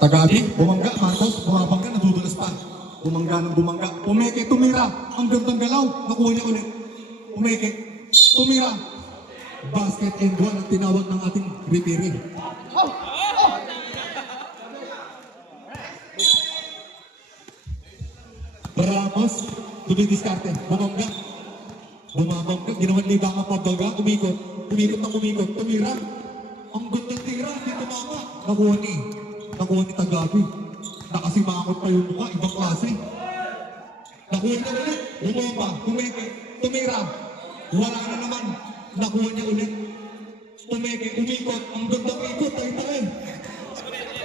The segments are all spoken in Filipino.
Tagabi, bumangga, Marcos, bumabangga, nadudulas pa. Bumangga ng bumangga. Pumeke, tumira. Ang gandang galaw. Nakuha niya ulit. Pumeke, tumira. Basket and one ang tinawag ng ating referee. Ramos, tumidiskarte. Bumangga. Bumabangga, ginawan libang ang pagbaga. Umikot. Umikot na umikot. Tumira. Ang gandang tira. Hindi tumama. Nakuha ni Tagabi. Nakasimangot pa yung mukha. Ibang klase. Nakuha niya ulit. Bumaba. Tumeke. Tumira. Wala na naman. Nakuha niya ulit. Tumeke. Umikot. Ang gandang ikot. Tayo.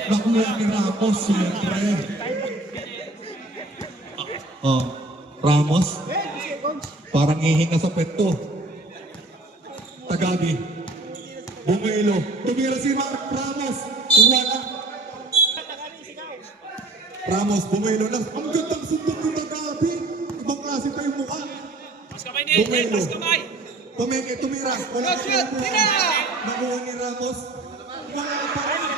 Nakuha ni Ramos. Siyempre. Ramos. Parang ihinga sa peto. Tagabi. Bumelo. Tumira si Mark Ramos. Wala. Ramos, bumelo na. Ang gandang suntok ni Tagabi. Ibang klase pa yung mukha. Bumelo. Pumeke, tumira. Wala ka yung mukha. Nakuha ni Ramos. Wala pa rin.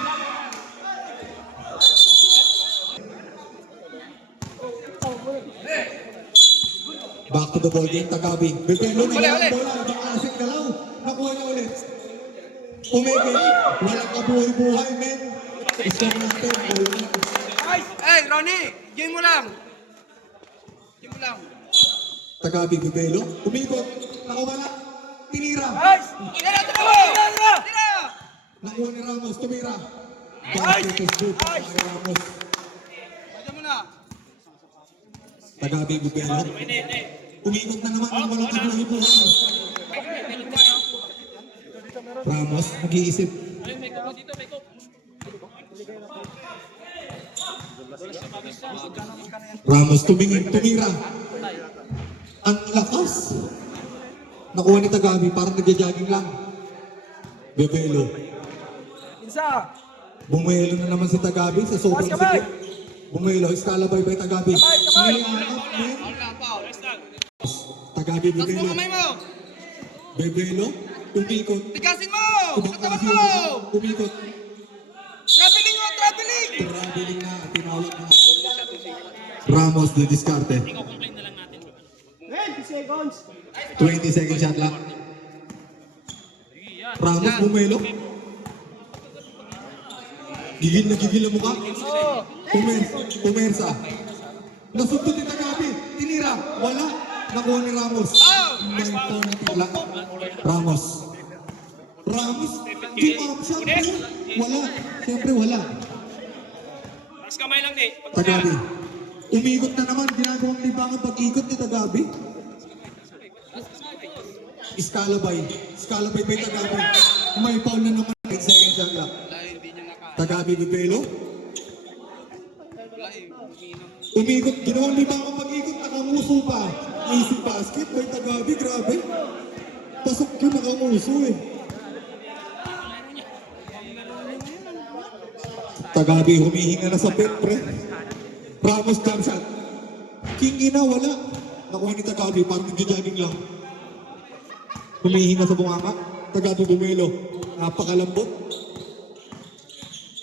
Back to the ball game, Tagabi. Bibelo na lang bola. Ibang klase galaw. Nakuha niya ulit. Pumeke. Walang kabuhay-buhay, men. Isang natin. Hey, Ronnie! Game mo lang! Game mo lang! Tagabi, Bibelo. Umikot. Nakawala. Tinira. Tira! Tira! Tira! Nakuha ni Ramos. Tumira. Basket is good. Ramos. Pwede mo na! Tagabi, Bibelo. Umikot na naman ang walang kabuhay-buhay. Ramos, nag-iisip. Ramos, tumira. Ang lakas. Nakuha ni Tagabi, parang nagja-jogging lang. Bebelo. Isa! Bumuelo na naman si Tagabi sa sobrang sikip. Bumuelo, iskalabay by Tagabi. Tagabi, Tapos mo Bebelo. kamay mo! Bebelo, umikot. Tigasin mo! Ibang Katawan klase mo! yung umikot. Traveling mo! Traveling! Traveling na, tinawag na. Ramos, didiskarte. 20 seconds! 20 second shot lang. Ramos, bumelo. Gigil na mukha. Pumersa. Nasundot ni Tagabi. Tinira. Wala. Nakuha ni Ramos. May pangtila. Ramos. Jump shot. Wala. Siyempre wala. Mas kamay lang eh. Tagabi. Umikot na naman. Ginagawang libangan pag-ikot ni Tagabi. Iskalabay by Tagabi. May foul na naman. 8 second shot lang. Tagabi, Bibelo. Umikot, ginawang libangan pag-ikot. Nakamuso pa. Easy basket by Tagabi. Grabe. Pasok yun, nakamuso eh. Tagabi, humihinga na sa pet, pre. Ramos jump shot. King ina, wala. Nakuha ni Tagabi, parang nag-jogging lang. Humihinga sa bunganga. Tagabi, bumelo. Napakalambot.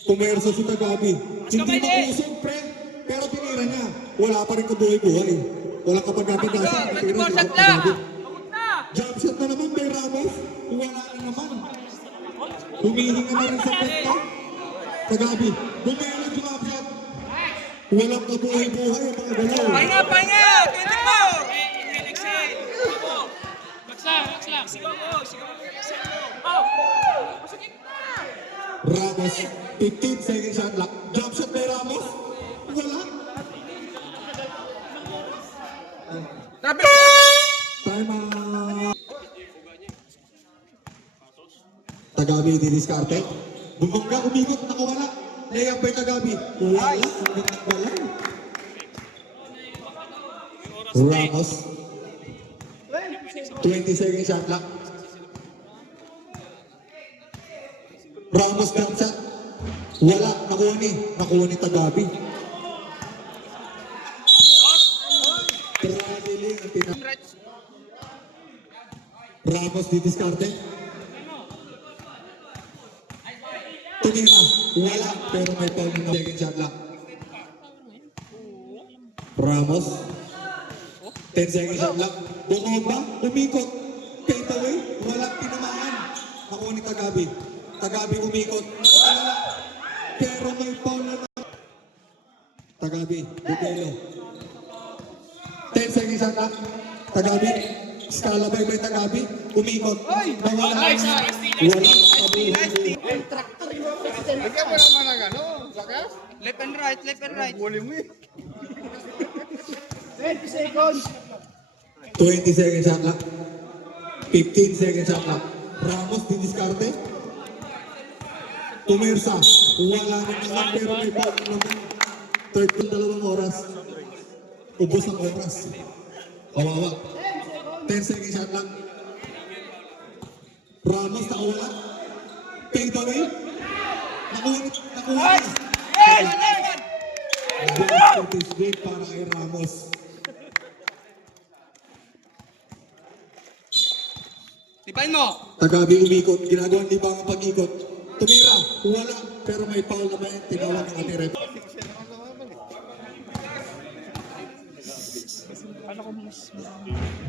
Pumersa si Tagabi. Hindi makusog, pre. Pero tinira niya. Wala pa rin kabuhay-buhay. Wala ka pagkakagasan. Jump shot na naman by Ramos. Wala na naman. Humihinga na rin sa pet. Tagabi, bumelo jump shot. Walang kabuhay-buhay ang mga galaw. Pahinga! Pitik mo! Relax lang. Sigaw mo! Ramos, 15 second shot lang. Jump shot by Ramos. Wala. Time out. Tagabi, didiskarte. Bumangga, umikot, nakawala. Layup by Tagabi. Wala. Ramos. 20 second shot lang. Ramos jump shot. Wala. Nakuha ni Tagabi. Traveling ang Ramos didiskarte. Tumira. Wala. Pero may foul na second shot lang. Ramos. 10 seconds shot lang. Bumomba. Umikot. Fade away. Walang tinamaan. Nakuha ni Tagabi. Tagabi umikot. Wala. Pero may foul na Tagabi. Bukelo. 10 seconds shot lang. Tagabi. Scalabay by Tagabi. Umikot. Nawala. Wala. Bigyan mo naman ng ano, lakas. Left and right, left and right. 20 seconds. 20 seconds shot lang. 15 seconds shot lang. Ramos didiskarte. Pumersa. Wala na naman pero may foul na naman. 2 oras. Ubos ang oras. Kawawa. 10 seconds shot lang. Ramos nakawala. Fade away. Nakuha. Basket is good para kay Ramos. Tipain mo. Tagabi umikot. Ginagawang libang ang pag-ikot. Tumira. Wala. Pero may foul naman. Tinawag ng ating rep.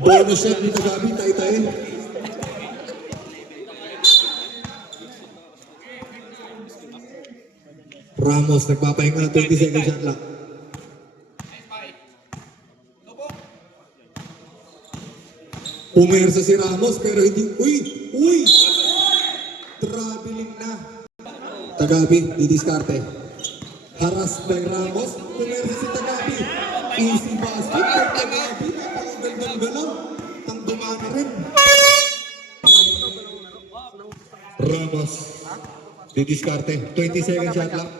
Bonus shot ni Tagabi. Tay-tay. Ramos nagpapahinga ng 20 seconds shot lang. Pumersa si Ramos pero hindi. Uy! Traveling na. Tagabi, didiskarte. Haras by Ramos. Pumersa si Tagabi. Easy basket. Tagabi, napakagandang galaw. Ang dumana rin. Ramos. Didiskarte. 20 seconds shot lang.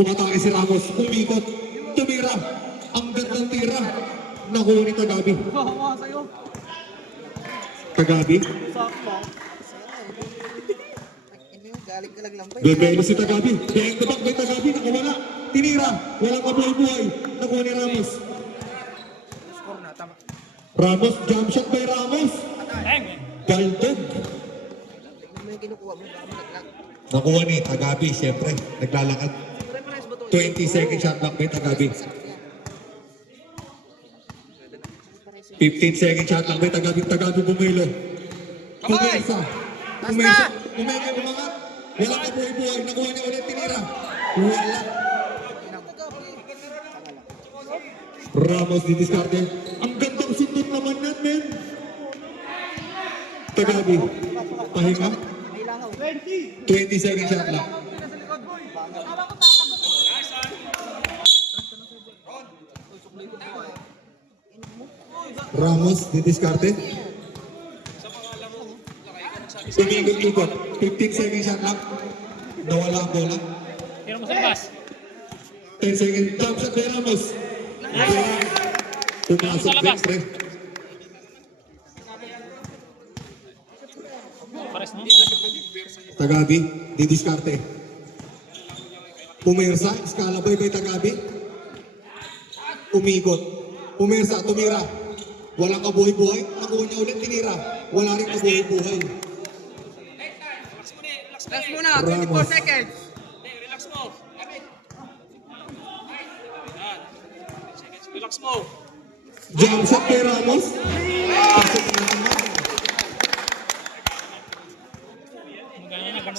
Umatake si Ramos. Umikot. Tumira. Ang gandang tira. Nakuha ni Tagabi. Tagabi. Gagawin si Tagabi. Behind the back by Tagabi. Nakawala. Tinira. Walang mabuhay-buhay. Nakuha ni Ramos. Ramos. Jump shot by Ramos. Galdog. Nakuha ni Tagabi. Siyempre. Naglalakad. 20 seconds shot back by Tagabi. 15 seconds shot lang by Tagabi. Tagabi bumilo. Pumersa. Pumersa. Umenga umangat. Walang kabuhay-buhay. Nakuha niya ulit tinira. Wala. Ramos didiskarte. Ang gandang sundot naman yan, men. Tagabi. Pahinga. 20 seconds shot lang. Ramos didiskarte. Umikot-ikot. 15 seconds shot lang. Nawala ang bola. Tira mo sa labas. 10 seconds. Jump shot kay Ramos. Pumasok siyempre. Pares no? Tagabi, didiskarte. Pumersa, Scalabay by Tagabi. Umikot. Pumersa, tumira. Walang kabuhay-buhay. Nakuha niya ulit, tinira. Wala rin kabuhay-buhay. Last muna, 24 seconds. Relax mo. Relax mo. Jump shot kay Ramos. Pasok na naman.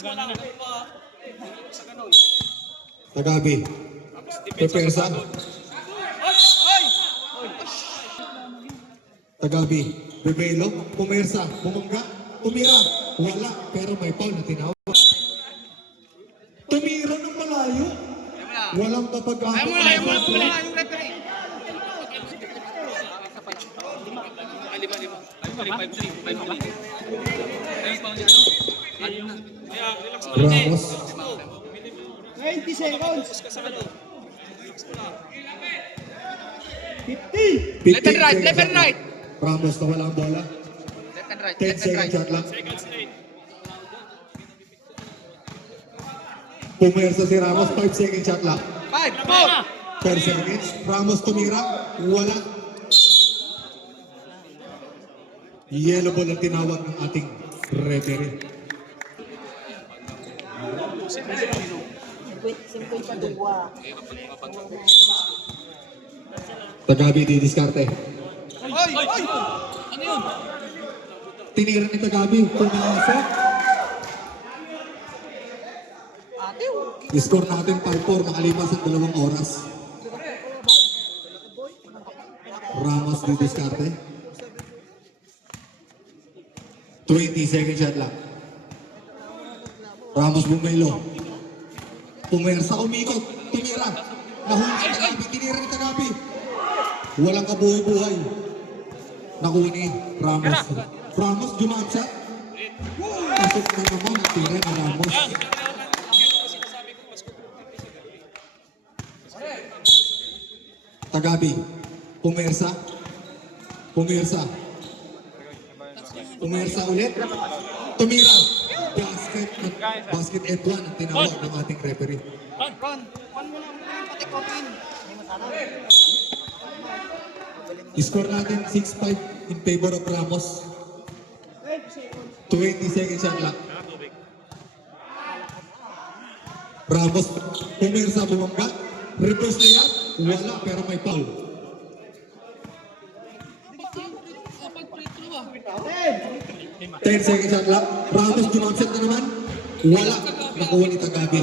Gumagana na. Tagabi. Pumersa. Tagabi. Bebelo. Pumersa. Bumangga. Tumira. Wala. Pero may foul na tinawag. Tumira ng malayo. Walang kapag-apat. Ayaw mo na yung referee. Ramos. 20 seconds. 15. 15 Left and right, seconds left and shot lang. right. Ramos na wala ang bola. Left and right, 10 left and seconds right. shot lang. Pumersa si Ramos, 5 seconds shot lang. 5, 4. 10 seconds. Ramos tumira. Wala. Yellow ball ang tinawag ng ating referee. 52. Tagabi didiskarte. Oy! Oy! Ano yun? Tinira ni Tagabi. Pumasok. Score natin 5-4 makalipas ang 2 oras. Ramos didiskarte. 20 second shot lang. Ramos bumelo. Pumersa, umikot, tumira. Nahuli ang Tagabi, tinira ni Tagabi. Walang kabuhay-buhay. Nakuha ni Ramos. Ramos, jump shot. Pasok na naman ang tira ni Ramos. Tagabi, pumersa. Pumersa. Pumersa ulit. Tumira. Basket F1 ang tinawag ng ating referee. Ron, one mo lang pati kopin. Score natin 6-5 in favor of Ramos. 20 seconds shot lang. Ramos, pumirsa, bumangga. Reverse na yan. Wala, pero may foul. 10 seconds shot lang. Ramos, jumamset na naman. Wala. Nakuha ni Tagabi.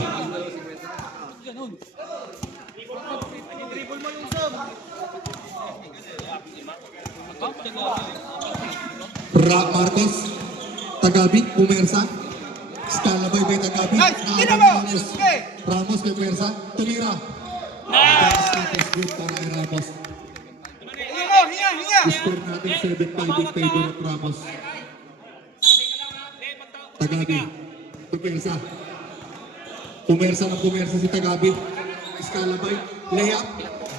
Marcos, Tagabi, pumirsa. Scalabay by Tagabi. Nice! Tira mo! Ramos. Okay. Ramos, pumirsa. Tumira. Basket is good para kay Ramos. Hinga mo! Hinga! Hinga! Score natin 7-5 in favor of Ramos. Tagabi, pumirsa. Pumirsa ng pumirsa si Tagabi. Scalabay, layup.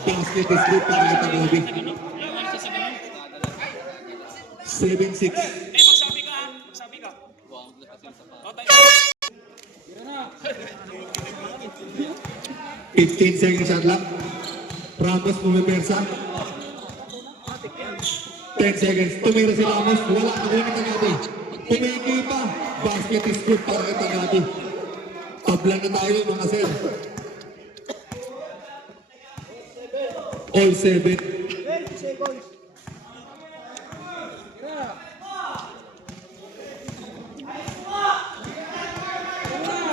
Basket is good para kay Tagabi. 7-6. Magsabi ka ha. Magsabi ka. 15 seconds shot lang. Ramos pumipersa. 10 seconds. Tumira si Ramos. Wala. Nakuha ni Tagabi. Pumiki pa. Basket is good para kay Tagabi. Tabla na tayo mga sir. All 7. 20 seconds.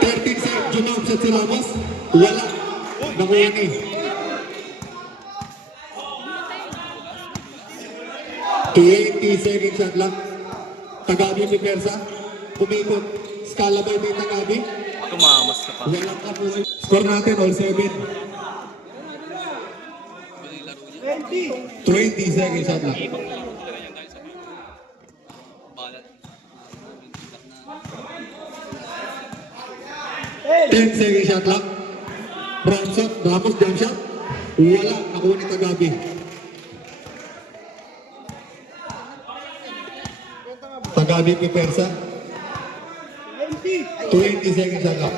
13 seconds. Jump shot si Ramos. Wala. Nakuha ni. 20 seconds shot lang. Tagabi pumipersa. Pumikot. Scalabay ni Tagabi. Tumamas ka pa. Walang kabuhay. Score natin all 7. 20. 20 seconds shot lang. Hey. 10 seconds shot lang. Brown shot. Ramos jump shot. Wala. Nakuha ni Tagabi. Tagabi pumipersa. 20. 20 seconds shot lang.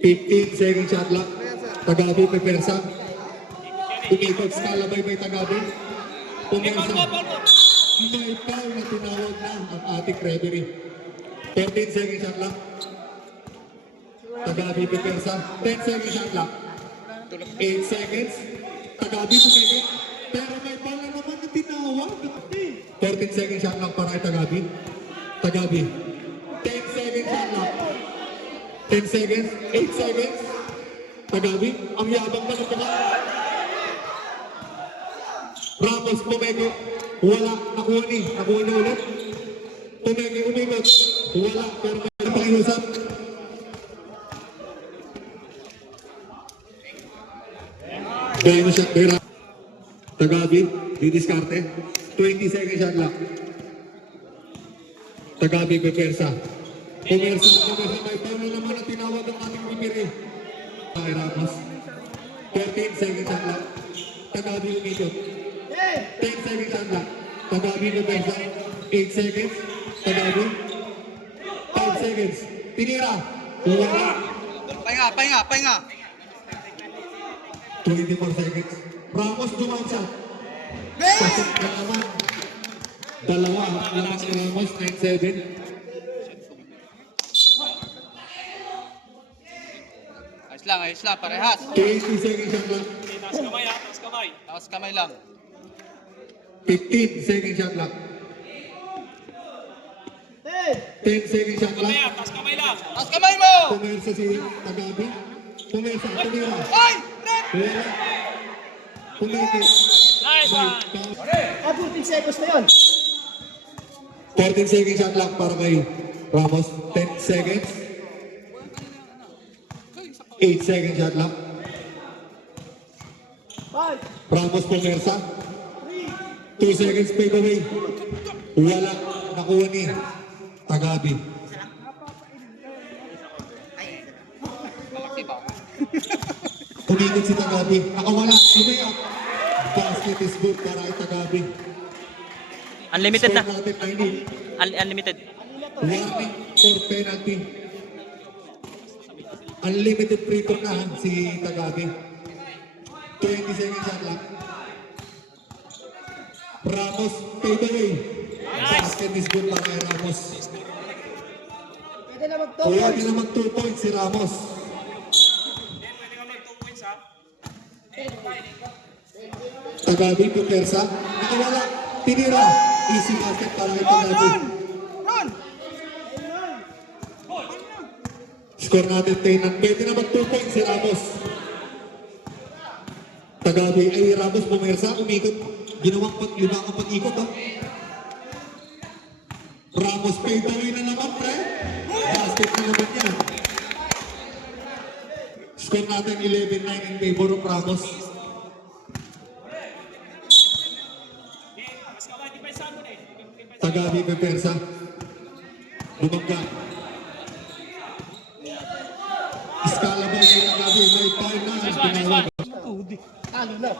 15 seconds shot lang. Tagabi pumipersa. Umikot. Scalabay by Tagabi. Pumirsa. May foul na tinawag na ang ating referee. 14 seconds shot lang. Tagabi pumirsa. 10 seconds shot lang. 8 seconds. Tagabi pumikot. Pero may foul na naman na tinawag. 14 seconds shot lang para kay Tagabi. Tagabi. 10 seconds shot lang. 10 seconds. 8 seconds. Tagabi. Ang yabang na ng mga. Ramos, pumeke. Wala. Nakuha ni. Nakuha ni ulit. Pumeke, umikot. Wala. Pero may pakiusap. Gaya mo siya. Pera. Tagabi. Didiskarte. 20 seconds shot lang. Tagabi, pupersa. Pumersa. May paano naman ang tinawag ng ating pipiri. Kay Ramos. 13 seconds shot lang. Tagabi, umikot. 10 seconds shot lang. Tagabi, pupersa. 8 seconds. Tagabi. 5 seconds. Tinira. Wala. Pahinga! Pahinga! Pahinga! 24 seconds. Ramos, jump shot. Base! Pasok na naman. Dalawa ang lakas ni Ramos, 9-7. Ayos lang, parehas. 20 seconds shot clock. Taas kamay ha, taas kamay. Taas kamay lang. 15 seconds shot clock. 10 seconds shot clock. Kamay ha, taas kamay lang. Taas kamay mo! Pumersa si Tagabi. Pumersa, tumira. Ay! Net! Wala. Pumiti. Nice one. 14 seconds na yun. 14 seconds shot clock para kay Ramos. 10 seconds. 8 seconds shot clock. 5, Ramos Pumersa. 3, 2 seconds fade away. Wala. Nakuha ni Tagabi. Malaki ba? Umikot si Tagabi. Nakawala. Umaya. Basket is good para kay Tagabi. Unlimited na. Score natin 9-8. Unlimited. Warning for penalty. Unlimited free throw na si Tagabi. 20 seconds shot clock. Ramos fade away. Basket is good para kay Ramos. pwede na mag-2 Kuya points. din naman 2 points si Ramos. Pwede ka mag 2 points ha. Tagabi, Pupersa. Nakawala. Tinira. Easy basket para kay Run! Tagabi. Run! Run! Score natin 10. Pwede naman 2 points si Ramos. Tagabi ay Ramos Pumersa. Umikot. Ginawang lima ang pag-ikot ha. Ramos fade away na naman pre. Basket na naman yan. Score natin 11-9 in favor of Ramos. Taas kamay, di pa isa mo na eh. Tagabi Pupersa. Bumangga. Iskala ba kay Tagabi? May foul na. Nice one, nice one. Talo na.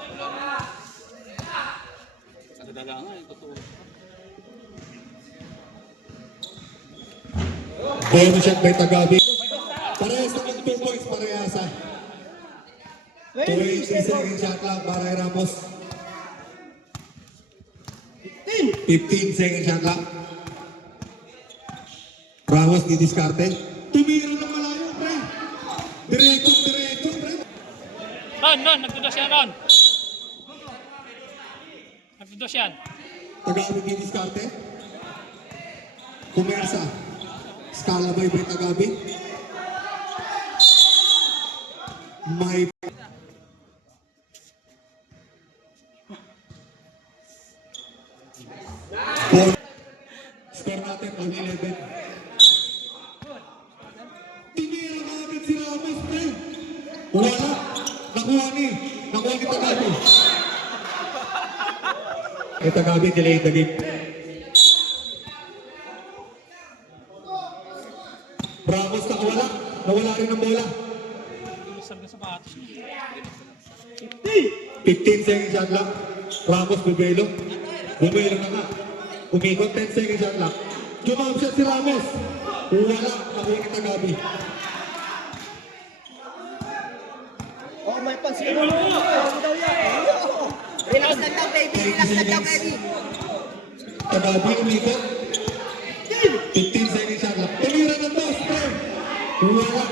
Bonus shot by Tagabi. Parehas naman 2 points parehas ha. 20 20 seconds. seconds shot lang para kay Ramos. 15, 15 seconds shot lang. Ramos didiskarte. Tumira ng malayo pre. Diretso pre. Ron, nagdudos yan, Ron. Nagdudos yan. Tagabi didiskarte. Pumersa. Skala by Tagabi. May Four. Score natin on 11. Tinira na agad si Ramos, pre. Wala. Nakuha ni Tagabi. Kay Tagabi, delay the game. Ramos nakawala. Nawala rin ang bola. Lusag na sapatos. 15 seconds shot lang. Ramos bubelo. Bumelo na nga. Umikot 10 seconds shot lang. Jump shot si Ramos. Wala. Nakuha ni Tagabi. oh, may pansin mo. Ano daw yan? Relax lang daw, baby. Relax lang daw, baby. Tagabi umikot. 15 seconds shot lang. Tumira ng boss, pre. Wala.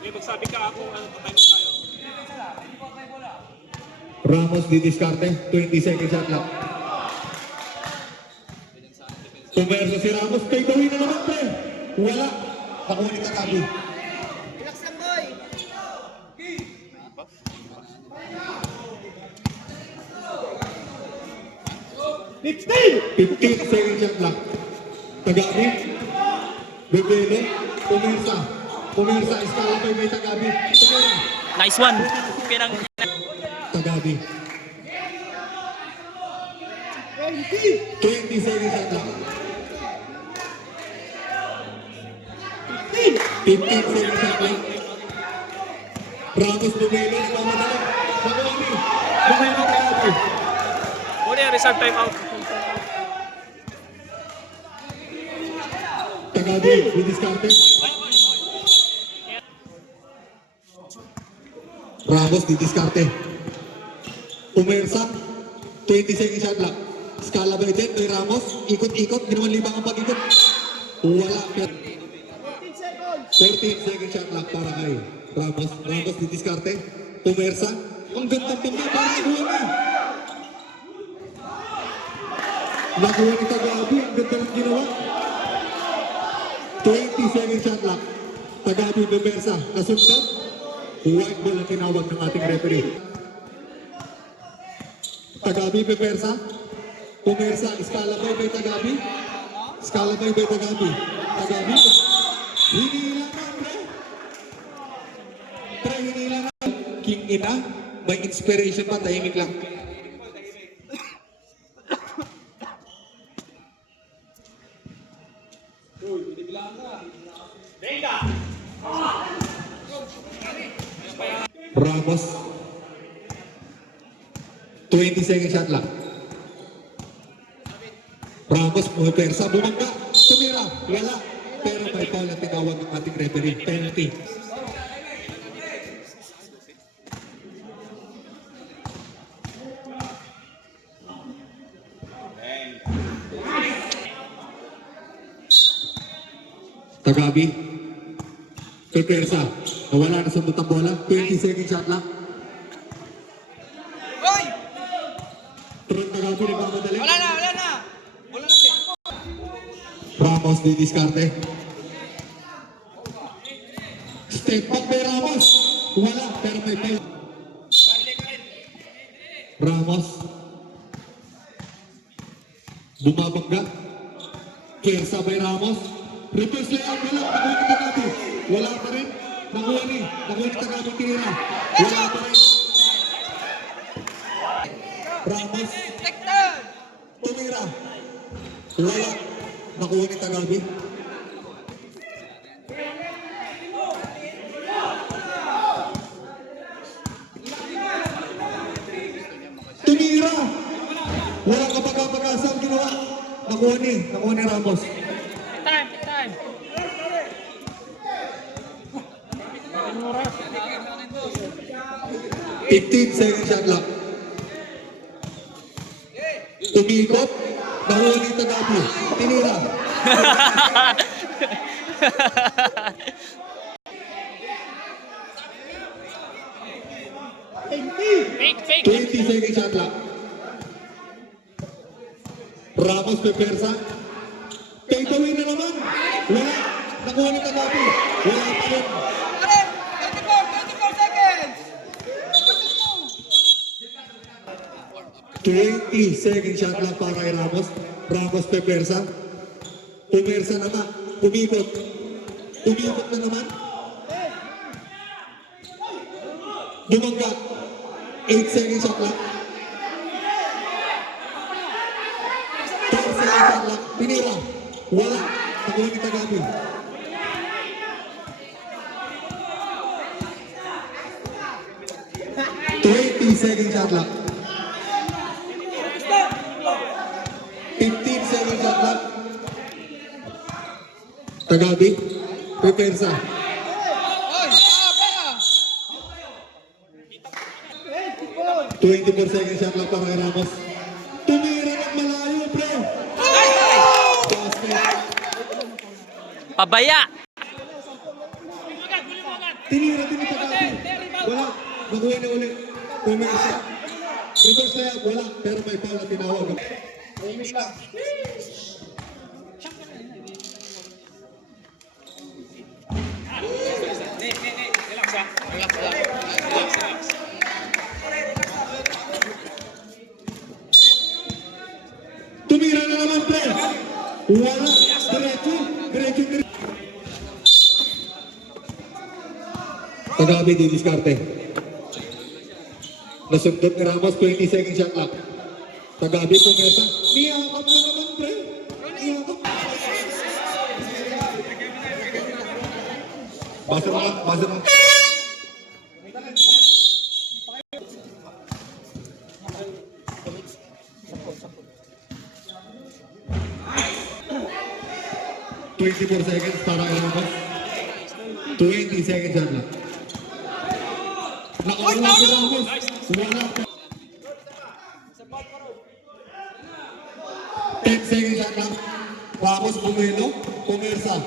May magsabi ka ako ano pa tayo tayo. Ramos didiskarte. 20 seconds shot lang. Pumersa si Ramos. Kay gawin na naman, pre. Wala. Nakuha ni Tagabi. Relax lang, boy. 15 seconds shot lang. Tagabi. Bebelo. Pumersa. Iskala pa may Tagabi. Tumira. Nice one. Pinang Tagabi. 20 seconds shot lang. 15 seconds shot lang. Ramos Bebelo. Nagmamadali. Tagabi. Bumelo Tagabi. Uli, reserve time out. Tagabi. Didiskarte. Ramos didiskarte. Pumersa. 20 seconds shot lang. Scala by Jet, by Ramos. Ikot-ikot, ginawang libang ang pag-ikot. Wala. 14 second shot clock para kay Ramos. Ramos didiskarte. Pumersa. Ang gandang tumba para nakuha na. Nakuha ni Tagabi. Ang ganda ng ginawa. 20 second shot clock. Tagabi Pumersa. Nasundan. White ball ang tinawag ng ating referee. Tagabi Pumersa. Pumersa. Scalabay by Tagabi. Scalabay by Tagabi. Tagabi. Hinila na, pre. Pre, hinila na. King ina, may inspiration pa, tahimik lang. Ramos. 20 second shot lang. Ramos, pumipersa, bumangga, tumira, wala. Pero may foul na tinawag ng ating referee, penalty. Tagabi, pumipersa, nawala na sa butang bola, 20 second shot lang. Hoy! Turun Tagabi, nagmamadali. Wala na, wala na. Wala na. Ramos didiskarte. Step back by Ramos. Wala, pero may fail. Ramos. Bumabangga. Kersa by Ramos. Reverse layout, wala. Nakuha ni Tagabi. Wala pa rin. Nakuha ni Tagabi tinira. Wala pa rin. Ramos. Tektan! Tumira. Wala. Nakuha ni Tagabi. Tumira. Wala kapag-pag-asa ang ginawa. Nakuha ni Ramos. Time, time. 15 second shot clock. Tumikot. Nakuha ni Tagabi. Tinira. Fake, fake. 20 second shot clock. Ramos Pepersa. Take away na naman. Wala. Nakuha ni Tagabi. Wala pa rin. Pare, 24 seconds! 20 second shot clock para kay Ramos. Ramos Pepersa. Pumersa naman. Pumikot. Pumikot na naman. Bumangga. 8 second shot clock. 10 second shot clock. Pinira. Wala. Nakuha ni Tagabi. Second shot clock. 15 second shot clock. Tagabi. Pepersa. Hoy! Pera! 24 second shot clock para kay Ramos. Tumira ng malayo, pre. Basket. Pabaya! Tinira din ni Tagabi. Wala. Nakuha na ulit. Pumersa. Reverse layup. Wala. Pero may foul na tinawag. Tumira na naman, pre. Wala. Diretso. Tagabi di diskarte. Nasundot ni Ramos, 20 second shot clock. Tagabi pumersa. Niyakap na naman, pre. Niyakap. Basa mo. 24 seconds para kay Ramos. 20 seconds shot clock. Nakawala si Ramos. Wala pa. 10 seconds shot lang. Ramos, Bumelo, Pumersa.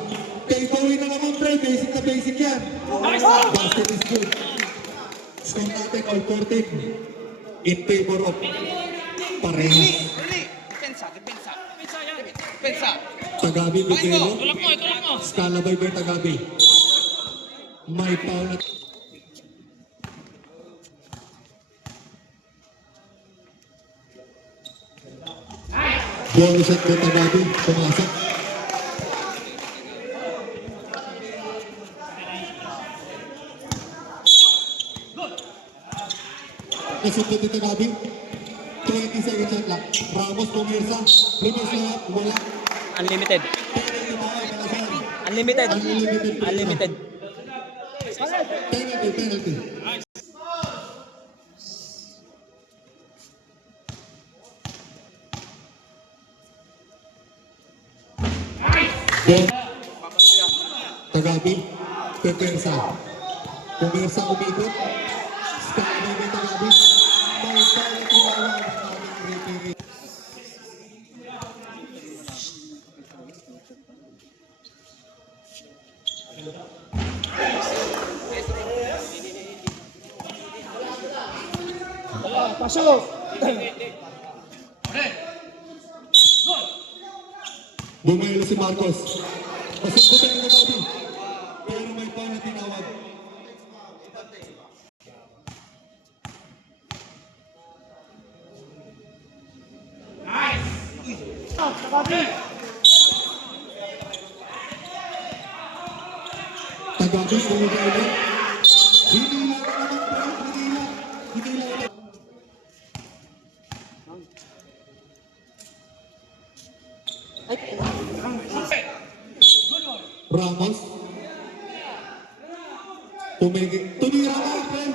Takeaway na naman, pre. Basic na basic yan. Basket is good. Score natin all 14 in favor of parehas. Ronnie, depensa, depensa. Depensa. Tagabi, Bumelo. Tulak mo, tulak mo. Scala by Tagabi. May foul na. Bonus shot by Tagabi. Pumasok. Nasunod ni Tagabi. 20 seconds shot lang. Ramos, Pumersa. Reverse layup. Wala. Unlimited. Penalty ba? Palasan. Unlimited. Unlimited. Unlimited. Penalty, penalty. Tagabi, Pepersa. Pumersa umikot. Scala by Tagabi. May foul tinawag ng aming referee. Pasok! Bumelo si Marcos. Pasungkutan ng Tagabi. Pero may foul na tinawag. Tagabi, Bumelo. Hindi lang naman, bro. Hindi lang. Hindi lang. Ramos. Tumira ka, friend.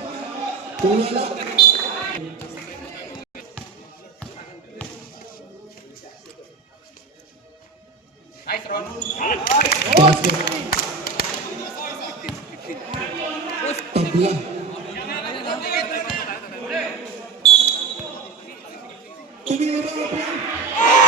Wala. Nice, Ron. Basket. Tabla. Tumira ka, friend.